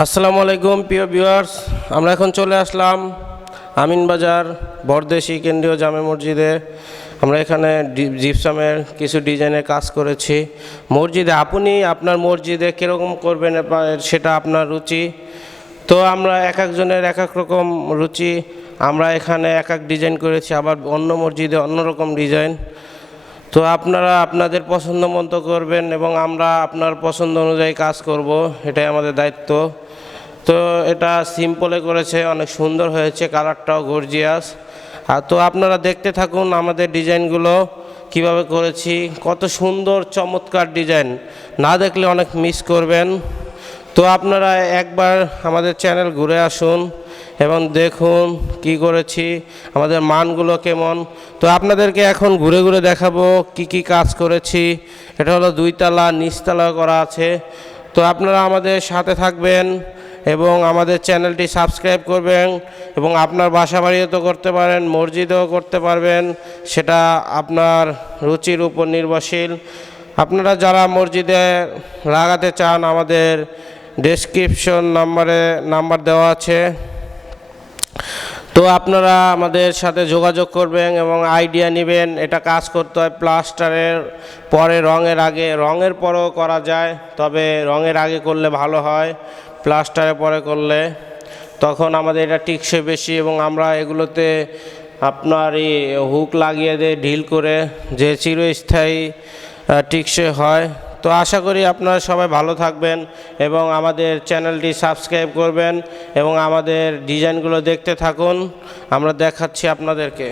আসসালামু আলাইকুম প্রিয় ভিউয়ার্স, আমরা এখন চলে আসলাম আমিনবাজার বরদেশি কেন্দ্রীয় জামে মসজিদে। আমরা এখানে জিপসামের কিছু ডিজাইনের কাজ করেছি। মসজিদে আপনি আপনার মসজিদে কীরকম করবেন সেটা আপনার রুচি। তো আমরা এক একজনের এক এক রকম রুচি, আমরা এখানে এক এক ডিজাইন করেছি, আবার অন্য মসজিদে অন্যরকম ডিজাইন। তো আপনারা আপনাদের পছন্দ মতো করবেন এবং আমরা আপনার পছন্দ অনুযায়ী কাজ করব, এটাই আমাদের দায়িত্ব। তো এটা সিম্পলে করেছে, অনেক সুন্দর হয়েছে, কালারটাও গর্জিয়াস। আর তো আপনারা দেখতে থাকুন আমাদের ডিজাইনগুলো কিভাবে করেছি, কত সুন্দর চমৎকার ডিজাইন, না দেখলে অনেক মিস করবেন। তো আপনারা একবার আমাদের চ্যানেল ঘুরে আসুন এবং দেখুন কি করেছি, আমাদের মানগুলো কেমন। তো আপনাদেরকে এখন ঘুরে ঘুরে দেখাবো কি কি কাজ করেছি। এটা হলো 2 তলা, নিচতলা করা আছে। তো আপনারা আমাদের সাথে থাকবেন এবং আমাদের চ্যানেলটি সাবস্ক্রাইব করবেন এবং আপনার বাসা বাড়িও তো করতে পারেন, মসজিদেও করতে পারবেন, সেটা আপনার রুচির উপর নির্ভরশীল। আপনারা যারা মসজিদে লাগাতে চান আমাদের ডেসক্রিপশন নাম্বার দেওয়া আছে। তো আপনারা আমাদের সাথে যোগাযোগ করবেন এবং আইডিয়া নেবেন। এটা কাজ করতে হয় প্লাস্টারের পরে, রঙের আগে। রঙের পরেও করা যায়, তবে রঙের আগে করলে ভালো হয়, প্লাস্টারের পরে করলে তখন আমাদের এটা টিকসই বেশি। এবং আমরা এগুলোতে আপনার এই হুক লাগিয়ে দিয়ে ঢিল করে, যে চিরস্থায়ী টিকসই হয়। তো আশা করি আপনারা সবাই ভালো থাকবেন এবং আমাদের চ্যানেলটি সাবস্ক্রাইব করবেন এবং আমাদের ডিজাইনগুলো দেখতে থাকুন, আমরা দেখাচ্ছি আপনাদেরকে।